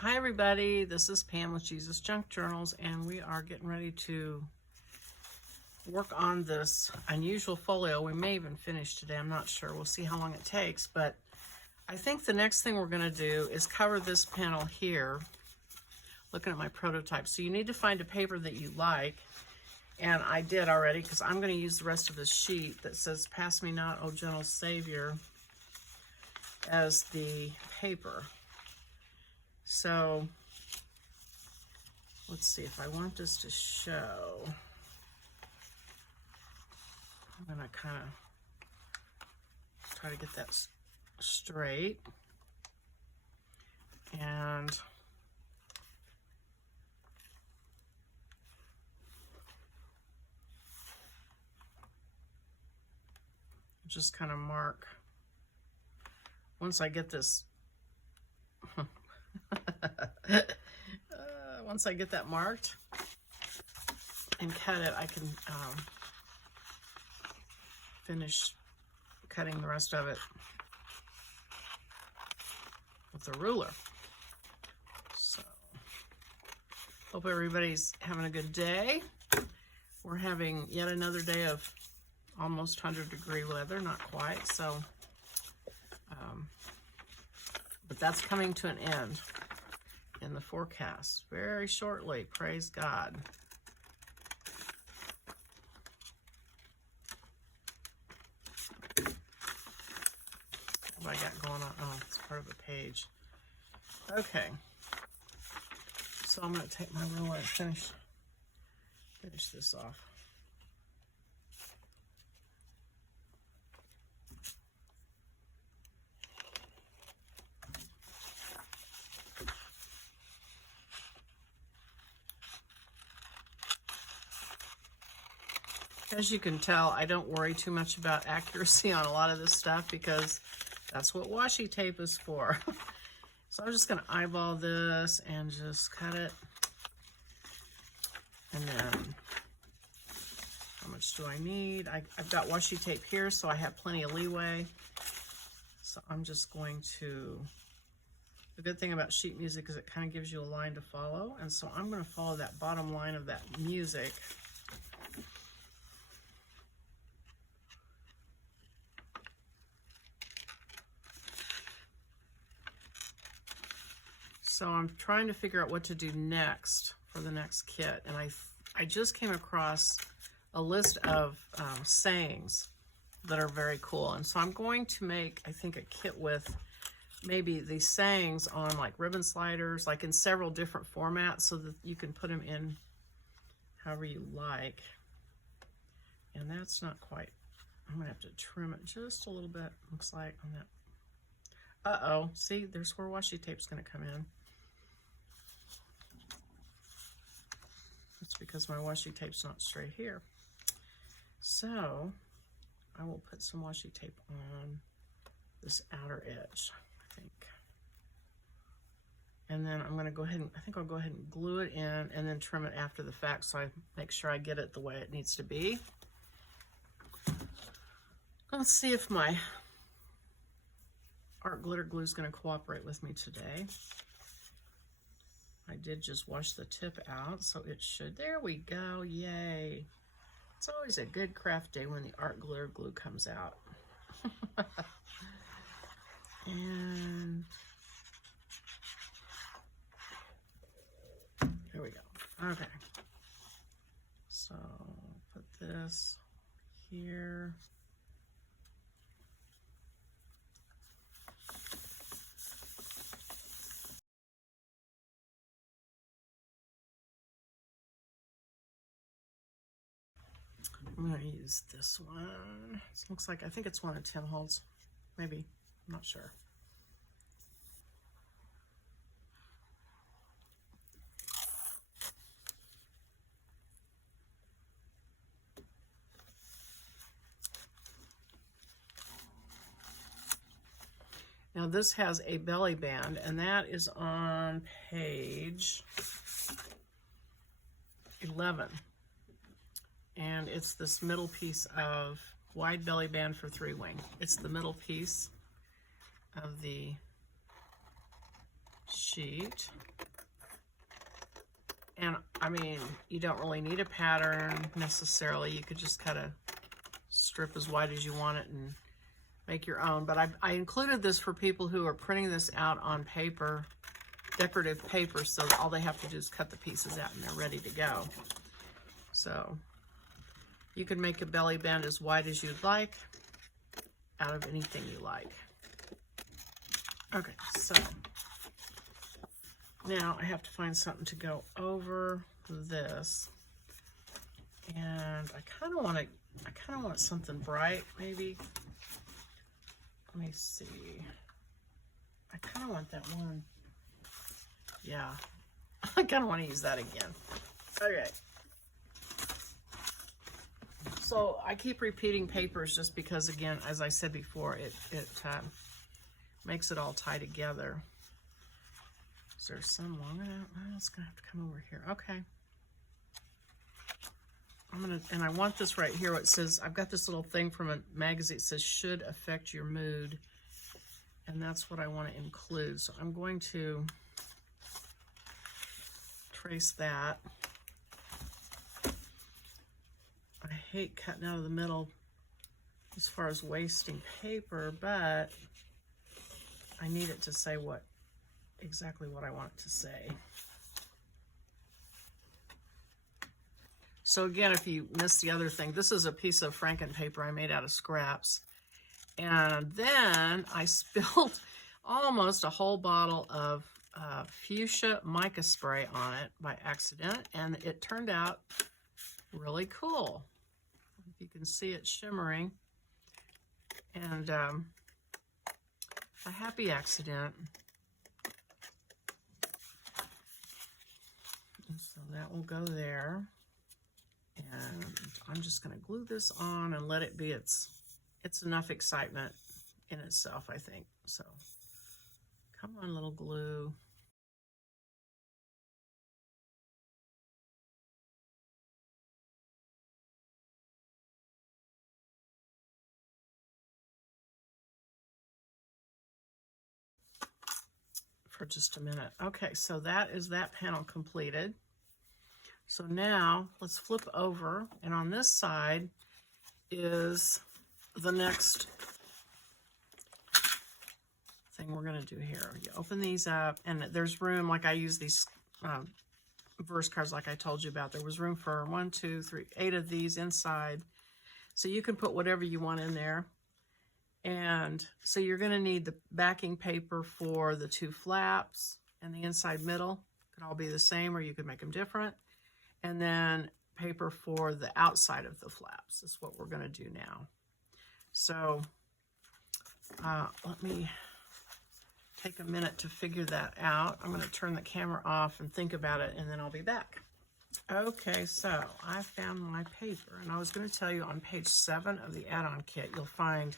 Hi everybody, this is Pam with Jesusjunkjournals, and we are getting ready to work on this unusual folio. We may even finish today, I'm not sure. We'll see how long it takes, but I think the next thing we're going to do is cover this panel here, looking at my prototype. So you need to find a paper that you like, and I did already because I'm going to use the rest of this sheet that says "Pass me not, O gentle Savior" as the paper. So let's see, if I want this to show, I'm going to kind of try to get that straight. And just kind of mark once I get this once I get that marked and cut it, I can finish cutting the rest of it with a ruler. So, hope everybody's having a good day. We're having yet another day of almost 100-degree weather, not quite, so but that's coming to an end in the forecast very shortly. Praise God. What I got going on? Oh, it's part of a page. Okay. So I'm going to take my ruler and finish this off. As you can tell, I don't worry too much about accuracy on a lot of this stuff because that's what washi tape is for. So I'm just going to eyeball this and just cut it. And then, how much do I need? I've got washi tape here, so I have plenty of leeway. So I'm just going to, the good thing about sheet music is it kind of gives you a line to follow. And so I'm going to follow that bottom line of that music. So I'm trying to figure out what to do next for the next kit. And I just came across a list of sayings that are very cool. And so I'm going to make, I think, a kit with maybe these sayings on like ribbon sliders, like in several different formats so that you can put them in however you like. And that's not quite, I'm gonna have to trim it just a little bit, looks like on that. Uh-oh, see, there's where washi tape's gonna come in. It's because my washi tape's not straight here. So I will put some washi tape on this outer edge, I think. And then I'm gonna go ahead and, I think I'll go ahead and glue it in and then trim it after the fact so I make sure I get it the way it needs to be. Let's see if my art glitter glue is gonna cooperate with me today. I did just wash the tip out, so it should. There we go, yay. It's always a good craft day when the art glitter glue comes out. And here we go, okay. So put this here. I'm going to use this one. It looks like, I think it's one of Tim Holtz. Maybe, I'm not sure. Now this has a belly band, and that is on page 11. And it's this middle piece of wide belly band for 3-wing. It's the middle piece of the sheet. And I mean, you don't really need a pattern necessarily. You could just kind of strip as wide as you want it and make your own. But I included this for people who are printing this out on paper, decorative paper, so all they have to do is cut the pieces out and they're ready to go. So you can make a belly band as wide as you'd like out of anything you like. Okay, so now I have to find something to go over this. And I kind of want something bright, maybe. Let me see. I kind of want that one. Yeah, I kind of want to use that again. Okay. So I keep repeating papers just because, again, as I said before, it makes it all tie together. Is there some long enough? Oh, it's gonna have to come over here. Okay. And I want this right here. It says, I've got this little thing from a magazine. It says, should affect your mood. And that's what I want to include. So I'm going to trace that. I hate cutting out of the middle as far as wasting paper, but I need it to say exactly what I want it to say. So again, if you missed the other thing, this is a piece of Franken paper I made out of scraps. And then I spilled almost a whole bottle of fuchsia mica spray on it by accident, and it turned out really cool. If you can see it shimmering. And a happy accident. And so that will go there. And I'm just going to glue this on and let it be it's enough excitement in itself, I think. So come on, little glue. For just a minute. Okay, so that is that panel completed. So now let's flip over, and on this side is the next thing we're going to do here. You open these up, and there's room, like I use these verse cards like I told you about. There was room for 1, 2, 3, 8 of these inside. So you can put whatever you want in there. And so you're going to need the backing paper for the 2 flaps and the inside middle. Could all be the same, or you could make them different. And then paper for the outside of the flaps is what we're going to do now. So let me take a minute to figure that out. I'm going to turn the camera off and think about it, and then I'll be back. Okay, so I found my paper, and I was going to tell you on page 7 of the add-on kit, you'll find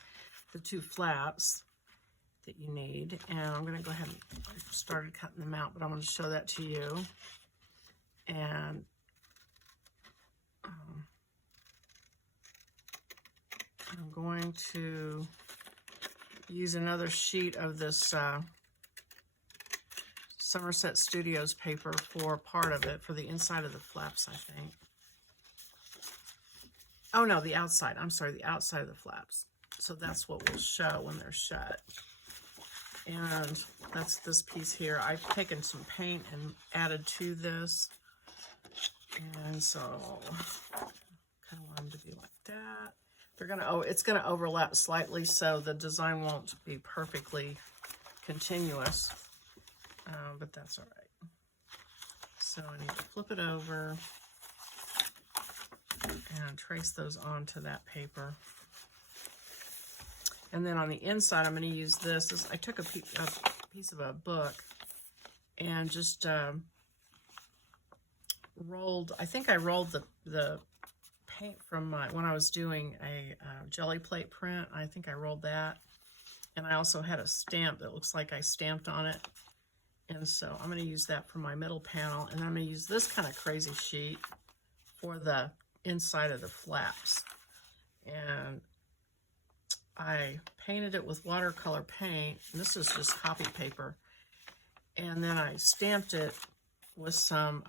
the 2 flaps that you need. And I'm going to go ahead and I started cutting them out, but I'm going to show that to you. And I'm going to use another sheet of this Somerset Studios paper for part of it, for the inside of the flaps, I think. Oh no, the outside. I'm sorry, the outside of the flaps. So that's what will show when they're shut. And that's this piece here. I've taken some paint and added to this. And so kind of want them to be like that. They're gonna, it's gonna overlap slightly, so the design won't be perfectly continuous, but that's all right. So I need to flip it over and trace those onto that paper. And then on the inside, I'm going to use this. I took a piece of a book and just rolled, I think I rolled the paint from when I was doing a jelly plate print. I think I rolled that. And I also had a stamp that looks like I stamped on it. And so I'm going to use that for my middle panel. And I'm going to use this kind of crazy sheet for the inside of the flaps. And I painted it with watercolor paint. And this is just copy paper. And then I stamped it with some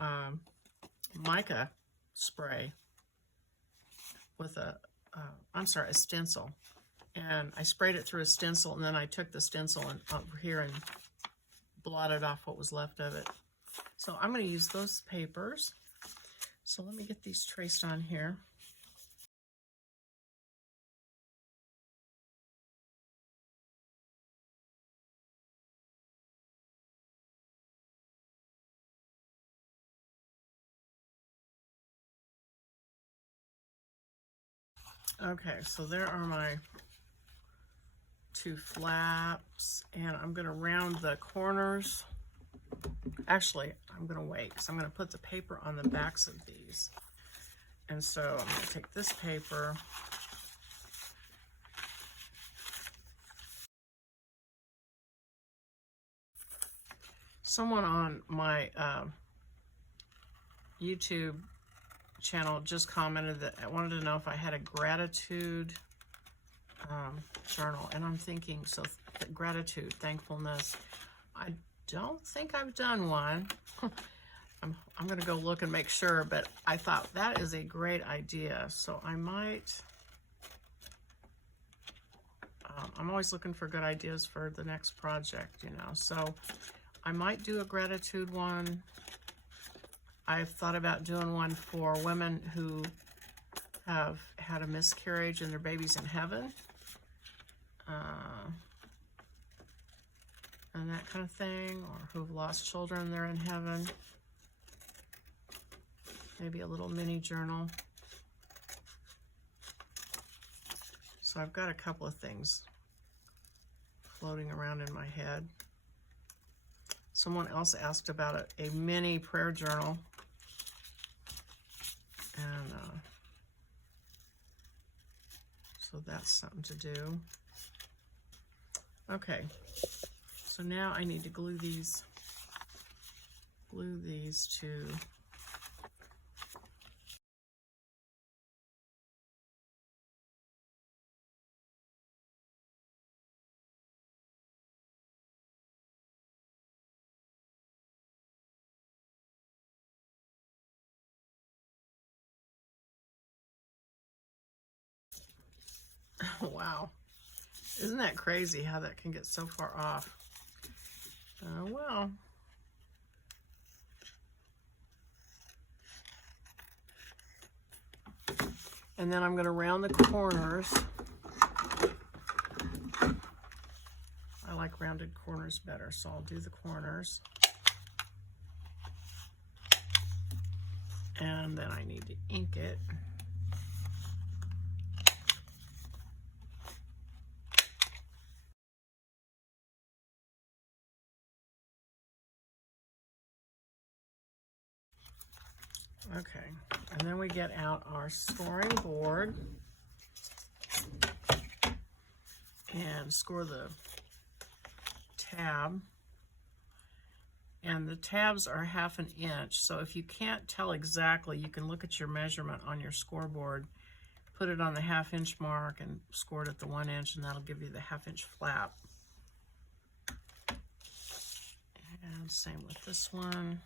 mica spray with a stencil. And I sprayed it through a stencil, and then I took the stencil and over here and blotted off what was left of it. So I'm going to use those papers. So let me get these traced on here. Okay, so there are my 2 flaps, and I'm going to round the corners. Actually, I'm going to wait because I'm going to put the paper on the backs of these. And so I'm going to take this paper, someone on my YouTube channel just commented that I wanted to know if I had a gratitude journal, and I'm thinking, so gratitude, thankfulness. I don't think I've done one. I'm going to go look and make sure, but I thought that is a great idea. So I might, I'm always looking for good ideas for the next project, you know. So I might do a gratitude one. I've thought about doing one for women who have had a miscarriage and their baby's in heaven. And that kind of thing, or who've lost children, they're in heaven. Maybe a little mini journal. So I've got a couple of things floating around in my head. Someone else asked about a mini prayer journal. And so that's something to do. Okay, so now I need to glue these to wow. Isn't that crazy how that can get so far off? Well. And then I'm going to round the corners. I like rounded corners better, so I'll do the corners. And then I need to ink it. Okay, and then we get out our scoring board and score the tab. And the tabs are 1/2 inch, so if you can't tell exactly, you can look at your measurement on your scoreboard, put it on the 1/2 inch mark and score it at the 1 inch, and that'll give you the 1/2 inch flap. And same with this one.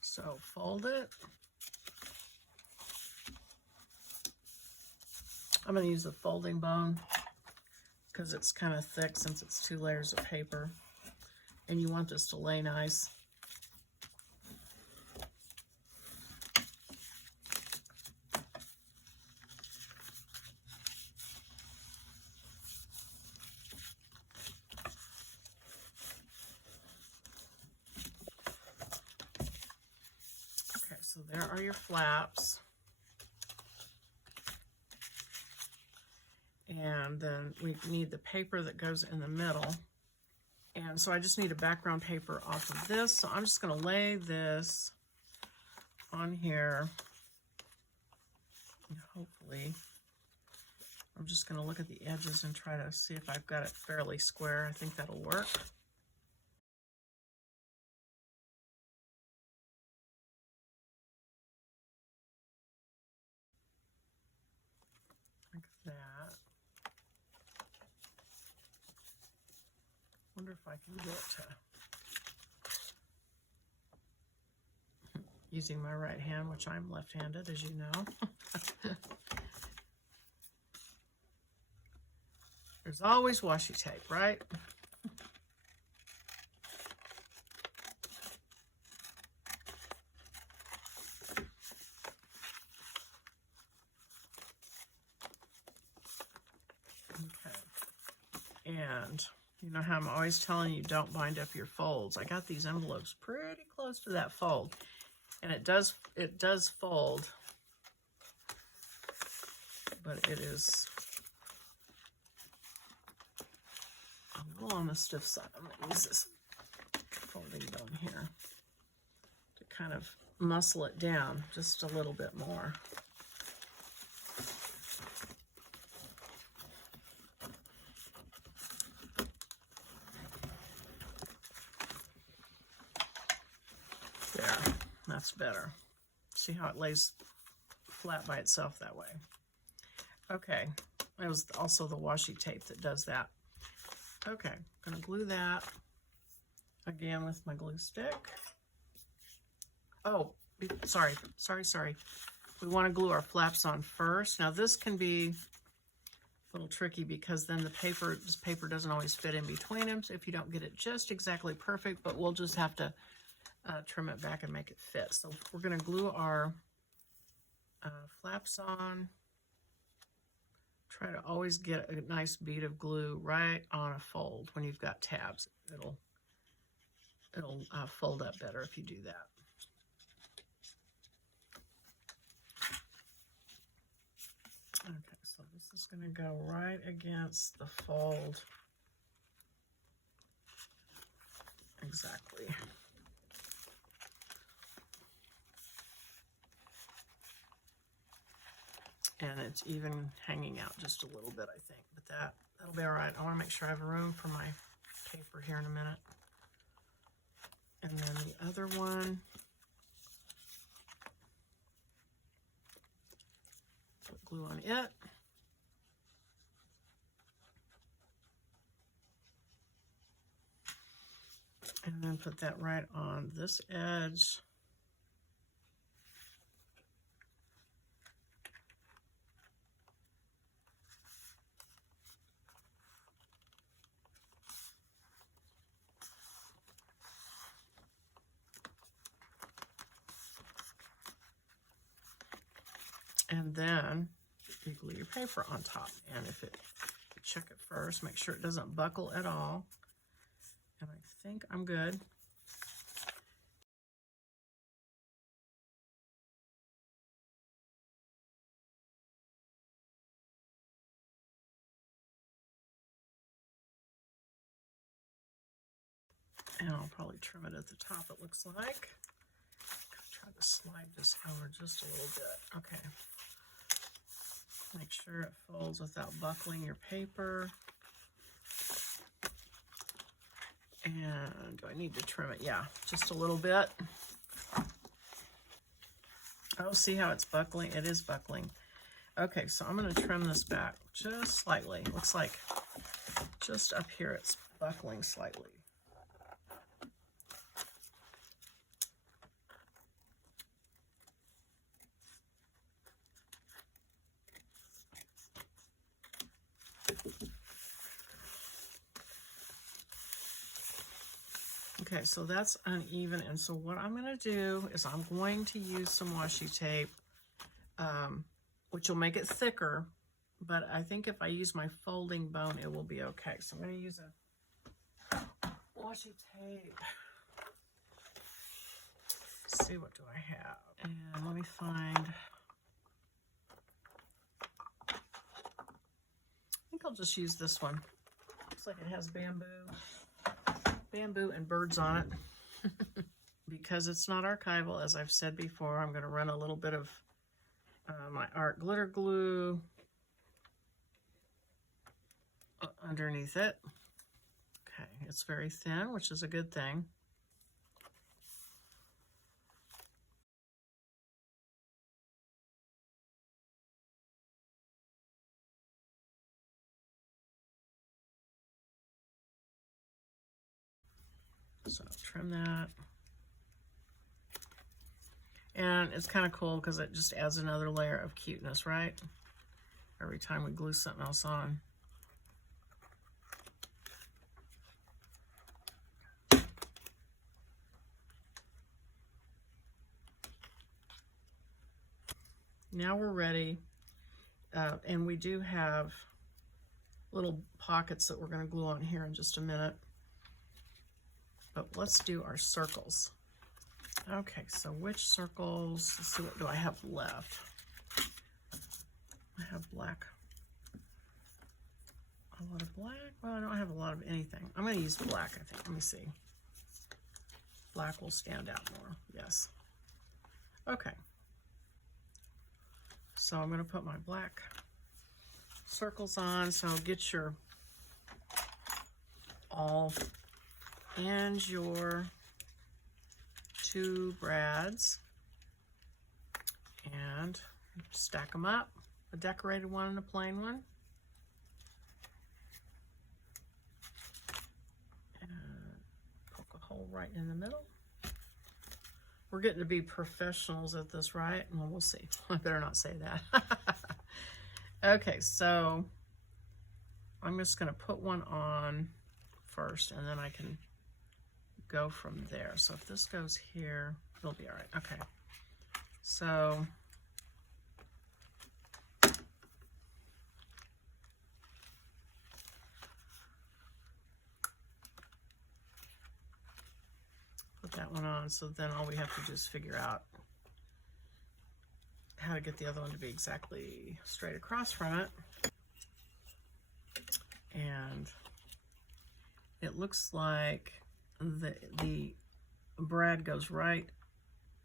So fold it. I'm going to use the folding bone because it's kind of thick since it's 2 layers of paper. And you want this to lay nice. So there are your flaps. And then we need the paper that goes in the middle. And so I just need a background paper off of this. So I'm just going to lay this on here. And hopefully, I'm just going to look at the edges and try to see if I've got it fairly square. I think that'll work. if I can get to using my right hand, which I'm left-handed, as you know. There's always washi tape, right? And you know how I'm always telling you don't bind up your folds. I got these envelopes pretty close to that fold, and it does fold, but it is a little on the stiff side. I'm going to use this folding bone here to kind of muscle it down just a little bit more. There, that's better. See how it lays flat by itself that way. Okay, it was also the washi tape that does that. Okay, I'm gonna glue that again with my glue stick. Oh, sorry. We want to glue our flaps on first. Now this can be a little tricky because then this paper doesn't always fit in between them, so if you don't get it just exactly perfect, but we'll just have to trim it back and make it fit. So we're going to glue our flaps on. Try to always get a nice bead of glue right on a fold. When you've got tabs, it'll fold up better if you do that. Okay, so this is going to go right against the fold. Exactly. And it's even hanging out just a little bit, I think, but that'll be all right. I want to make sure I have room for my paper here in a minute. And then the other one, put glue on it. And then put that right on this edge. And then you glue your paper on top. And if it, check it first, make sure it doesn't buckle at all. And I think I'm good. And I'll probably trim it at the top, it looks like. Try to slide this over just a little bit. Okay. Make sure it folds without buckling your paper. And do I need to trim it? Yeah, just a little bit. Oh, see how it's buckling? It is buckling. Okay, so I'm going to trim this back just slightly. Looks like just up here it's buckling slightly. Okay, so that's uneven, and so what I'm going to do is I'm going to use some washi tape, which will make it thicker, but I think if I use my folding bone, it will be okay. So I'm going to use a washi tape. Let's see, what do I have? And let me find, I think I'll just use this one. Looks like it has bamboo and birds on it. Because it's not archival, as I've said before, I'm going to run a little bit of my art glitter glue underneath it. Okay, it's very thin, which is a good thing. So trim that. And it's kind of cool because it just adds another layer of cuteness, right? Every time we glue something else on. Now we're ready, and we do have little pockets that we're going to glue on here in just a minute. But let's do our circles. Okay, so which circles? Let's see, what do I have left? I have black. A lot of black? Well, I don't have a lot of anything. I'm going to use black, I think. Let me see. Black will stand out more. Yes. Okay. So I'm going to put my black circles on. So get your awl and your 2 brads and stack them up, a decorated one and a plain one. And poke a hole right in the middle. We're getting to be professionals at this, right? Well, we'll see. I better not say that. Okay, so I'm just going to put one on first, and then I can go from there. So if this goes here, it'll be all right. Okay, so put that one on. So then all we have to do is figure out how to get the other one to be exactly straight across from it. And it looks like the brad goes right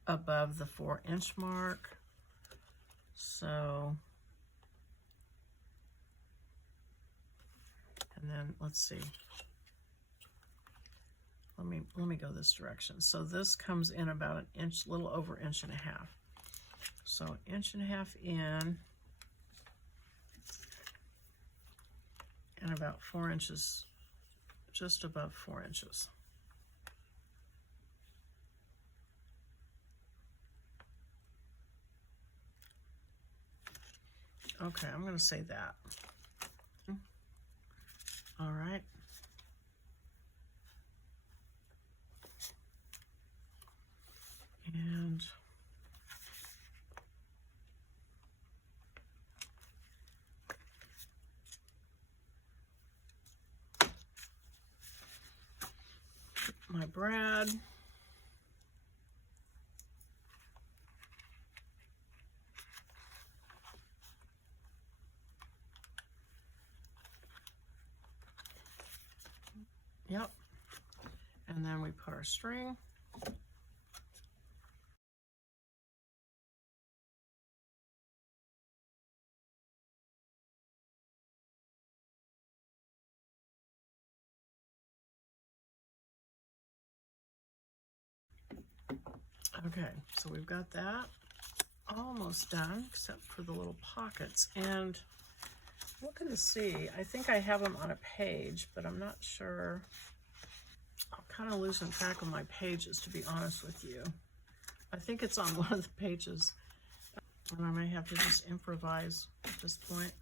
above the 4-inch mark. So, and then let's see. Let me go this direction. So this comes in about an inch, little over 1.5 inches. So 1.5 inches in, and about 4 inches, just above 4 inches. Okay, I'm going to say that. All right. And my brad. Yep. And then we put our string. Okay, so we've got that almost done, except for the little pockets. And looking to see, I think I have them on a page, but I'm not sure. I'm kind of losing track of my pages, to be honest with you. I think it's on one of the pages, and I may have to just improvise at this point.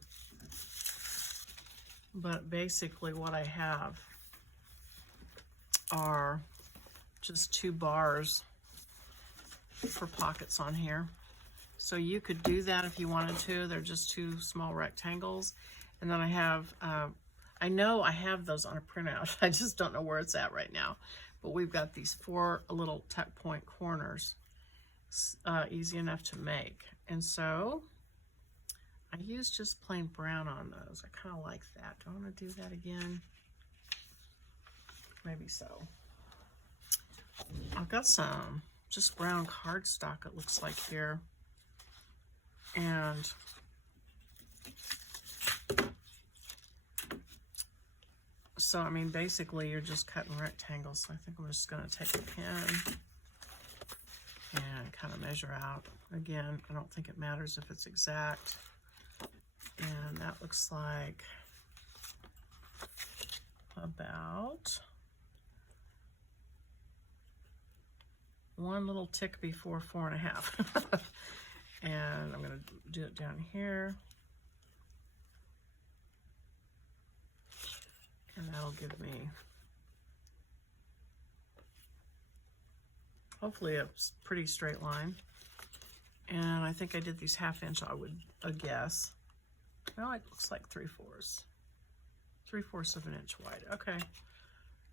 But basically what I have are just 2 bars for pockets on here. So you could do that if you wanted to. They're just 2 small rectangles. And then I have, I know I have those on a printout. I just don't know where it's at right now. But we've got these 4 little tuck point corners, easy enough to make. And so I use just plain brown on those. I kind of like that. Do I want to do that again? Maybe so. I've got some just brown cardstock, it looks like here. And so, I mean, basically you're just cutting rectangles. So I think I'm just going to take a pen and kind of measure out. Again, I don't think it matters if it's exact. And that looks like about one little tick before 4.5. And I'm going to do it down here. And that'll give me, hopefully, a pretty straight line. And I think I did these 1/2 inch, I would guess. Well, it looks like 3/4. 3/4 of an inch wide. Okay.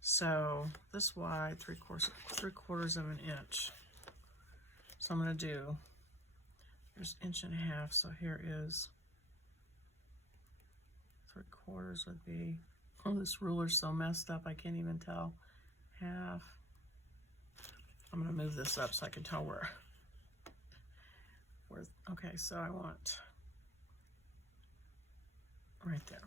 So this wide, 3/4 of an inch. So I'm going to do, here's 1.5 inches. So here is 3/4 would be, oh, this ruler's so messed up, I can't even tell. 1/2. I'm going to move this up so I can tell where, okay, so I want right there.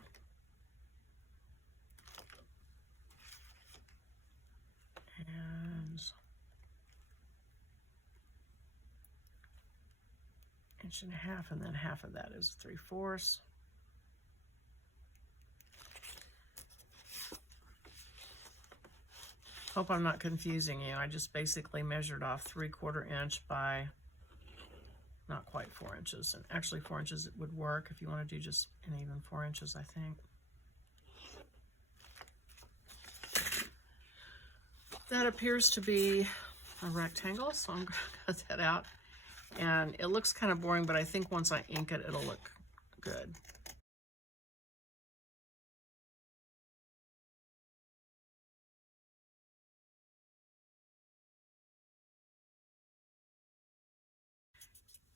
And 1.5 inches, and then 1/2 of that is 3/4. Hope I'm not confusing you. I just basically measured off 3/4 inch by not quite 4 inches. And actually 4 inches it would work if you want to do just an even 4 inches, I think. That appears to be a rectangle, so I'm going to cut that out. And it looks kind of boring, but I think once I ink it, it'll look good.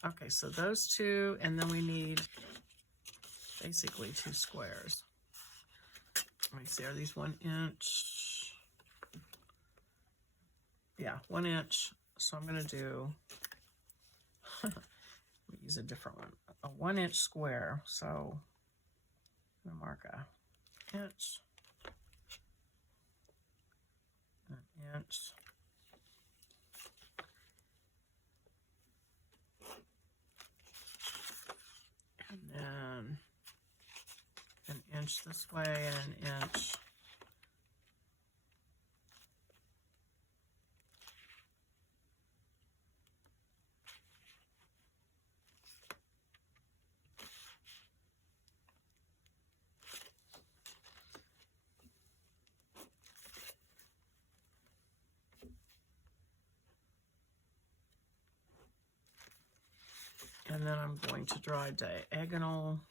Okay, so those two, and then we need basically 2 squares. Let me see, are these 1 inch? Yeah, 1 inch. So I'm going to do, let me use a different one, a 1 inch square. So I'm going to mark a inch, an inch, and then an inch this way and an inch. And then I'm going to draw a diagonal.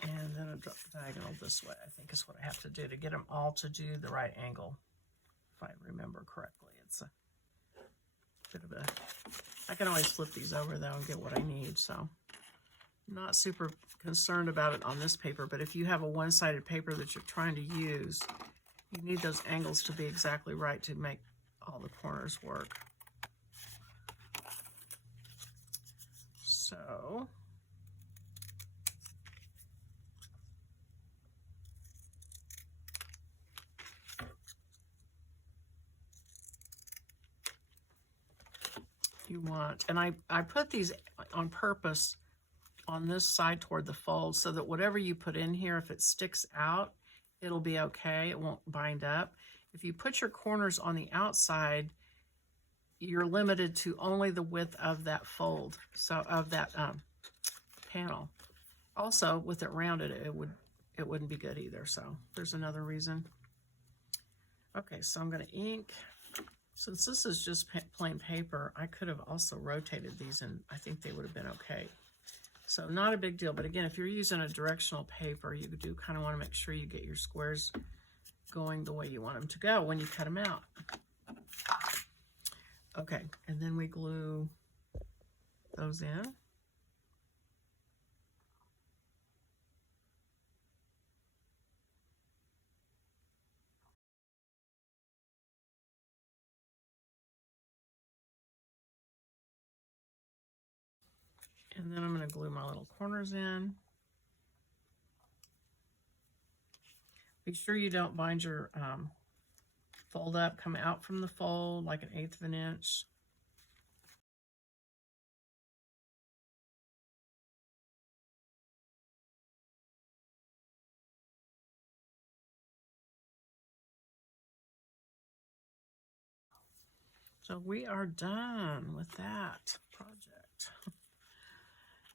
And then a diagonal this way, I think is what I have to do to get them all to do the right angle. If I remember correctly, it's a bit of a, I can always flip these over though and get what I need. So I'm not super concerned about it on this paper, but if you have a one-sided paper that you're trying to use, you need those angles to be exactly right to make all the corners work. So you want, and I put these on purpose on this side toward the fold so that whatever you put in here, if it sticks out, it'll be okay. It won't bind up. If you put your corners on the outside, you're limited to only the width of that fold, so of that panel. Also, with it rounded, it wouldn't be good either. So there's another reason. Okay, so I'm going to ink. Since this is just plain paper, I could have also rotated these, and I think they would have been okay. So not a big deal. But again, if you're using a directional paper, you do kind of want to make sure you get your squares going the way you want them to go when you cut them out. Okay, and then we glue those in. And then I'm going to glue my little corners in. Be sure you don't bind your fold up, come out from the fold like 1/8 of an inch. So we are done with that project.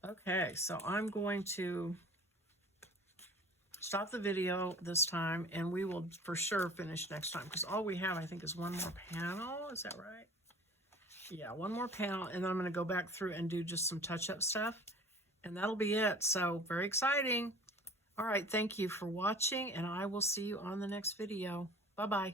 Okay, so I'm going to stop the video this time, and we will for sure finish next time, because all we have, I think, is one more panel. Is that right? Yeah, one more panel, and then I'm going to go back through and do just some touch-up stuff, and that'll be it. So very exciting. All right, thank you for watching, and I will see you on the next video. Bye-bye.